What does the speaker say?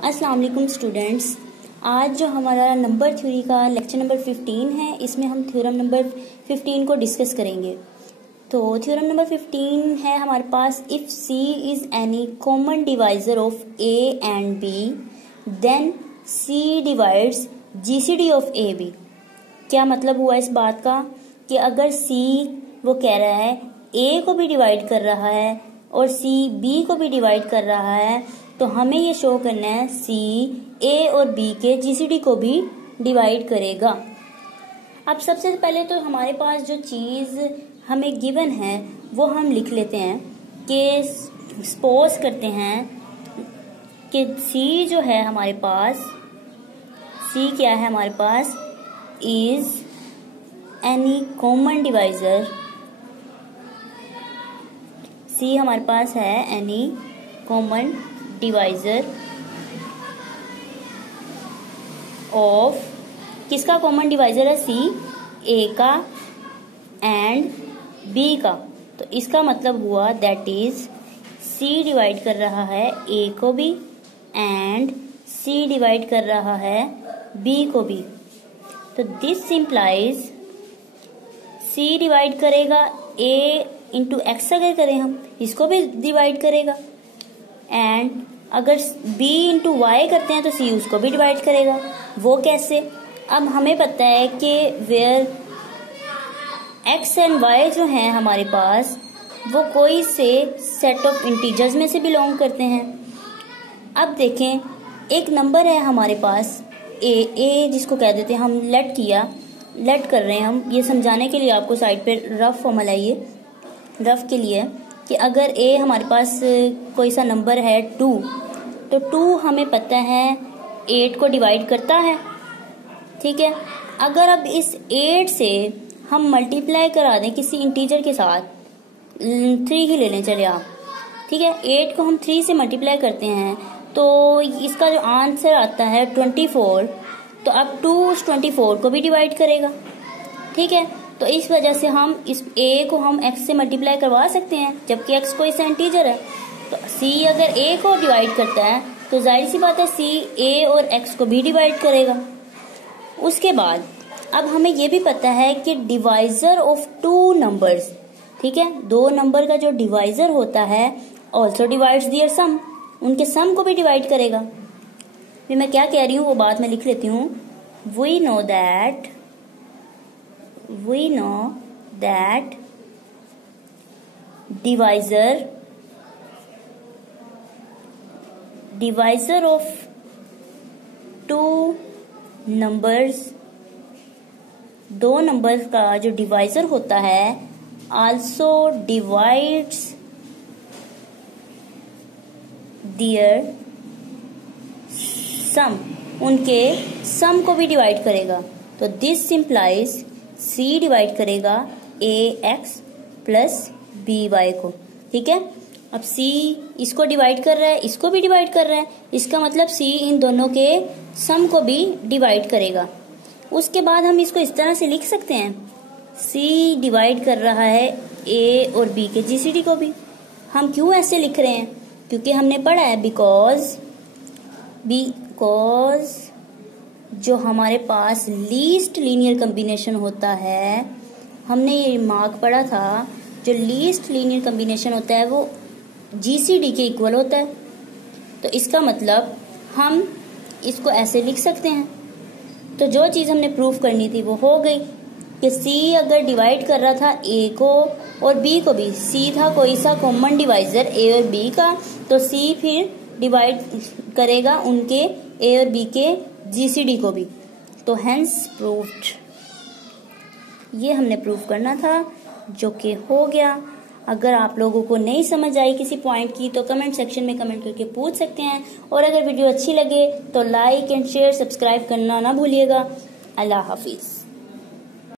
अस्सलाम वालेकुम स्टूडेंट्स। आज जो हमारा नंबर थ्योरी का लेक्चर नंबर 15 है, इसमें हम थ्योरम नंबर 15 को डिस्कस करेंगे। तो थ्योरम नंबर 15 है हमारे पास, if C is any common divisor of A and B then C divides GCD of A B. क्या मतलब हुआ इस बात का कि अगर सी वो कह रहा है ए को भी डिवाइड कर रहा है और सी बी को भी डिवाइड कर रहा है, तो हमें ये शो करना है सी ए और बी के जीसीडी को भी डिवाइड करेगा। अब सबसे पहले तो हमारे पास जो चीज हमें गिवन है वो हम लिख लेते हैं कि सपोज करते हैं कि सी जो है हमारे पास, सी क्या है हमारे पास, इज एनी कॉमन डिवाइजर। सी हमारे पास है एनी कॉमन डिवाइजर ऑफ, किसका कॉमन डिवाइजर है, सी, ए का एंड बी का। तो इसका मतलब हुआ दैट इज सी डिवाइड कर रहा है ए को भी एंड सी डिवाइड कर रहा है बी को भी। तो दिस इम्प्लाइज सी डिवाइड करेगा ए इंटू एक्स, अगर करें हम इसको भी डिवाइड करेगा, एंड अगर b इंटू वाई करते हैं तो c उसको भी डिवाइड करेगा। वो कैसे? अब हमें पता है कि वेयर x एंड y जो हैं हमारे पास वो कोई से सेट ऑफ इंटीजर्स में से बिलोंग करते हैं। अब देखें, एक नंबर है हमारे पास ए जिसको कह देते हैं हम, लेट कर रहे हैं हम, ये समझाने के लिए आपको साइड पे रफ फॉर्मूला, ये रफ के लिए कि अगर ए हमारे पास कोई सा नंबर है 2, तो 2 हमें पता है 8 को डिवाइड करता है, ठीक है। अगर अब इस 8 से हम मल्टीप्लाई करा दें किसी इंटीजर के साथ, 3 ही ले लें चले आप, ठीक है। 8 को हम 3 से मल्टीप्लाई करते हैं तो इसका जो आंसर आता है 24, तो अब 2 उस 24 को भी डिवाइड करेगा, ठीक है। तो इस वजह से हम इस a को हम x से मल्टीप्लाई करवा सकते हैं, जबकि x कोई सा इंटीजर है। तो c अगर a को डिवाइड करता है तो जाहिर सी बात है c a और x को भी डिवाइड करेगा। उसके बाद अब हमें ये भी पता है कि डिवाइजर ऑफ 2 नंबर्स, ठीक है, 2 नंबर का जो डिवाइजर होता है ऑल्सो डिवाइड्स देयर सम, उनके सम को भी डिवाइड करेगा। फिर मैं क्या कह रही हूँ वो बात मैं लिख लेती हूँ। We know that divisor of 2 numbers, 2 numbers का जो डिवाइजर होता है also divides their sum, उनके सम को भी डिवाइड करेगा। तो दिस इम्प्लाइज C डिवाइड करेगा AX प्लस BY को, ठीक है। अब C इसको डिवाइड कर रहा है, इसको भी डिवाइड कर रहा है, इसका मतलब C इन दोनों के सम को भी डिवाइड करेगा। उसके बाद हम इसको इस तरह से लिख सकते हैं, C डिवाइड कर रहा है A और B के जीसीडी को भी। हम क्यों ऐसे लिख रहे हैं? क्योंकि हमने पढ़ा है बिकॉज जो हमारे पास लीस्ट लीनियर कॉम्बिनेशन होता है, हमने ये मार्क पढ़ा था, जो लीस्ट लीनियर कॉम्बिनेशन होता है वो जीसीडी के इक्वल होता है। तो इसका मतलब हम इसको ऐसे लिख सकते हैं। तो जो चीज़ हमने प्रूव करनी थी वो हो गई कि सी अगर डिवाइड कर रहा था ए को और बी को भी, सी था कोई सा कॉमन डिवाइजर ए और बी का, तो सी फिर डिवाइड करेगा उनके ए और बी के जीसीडी को भी। तो हेंस प्रूव्ड, ये हमने प्रूव करना था, जो कि हो गया। अगर आप लोगों को नहीं समझ आई किसी पॉइंट की तो कमेंट सेक्शन में कमेंट करके पूछ सकते हैं, और अगर वीडियो अच्छी लगे तो लाइक एंड शेयर सब्सक्राइब करना ना भूलिएगा। अल्लाह हाफिज।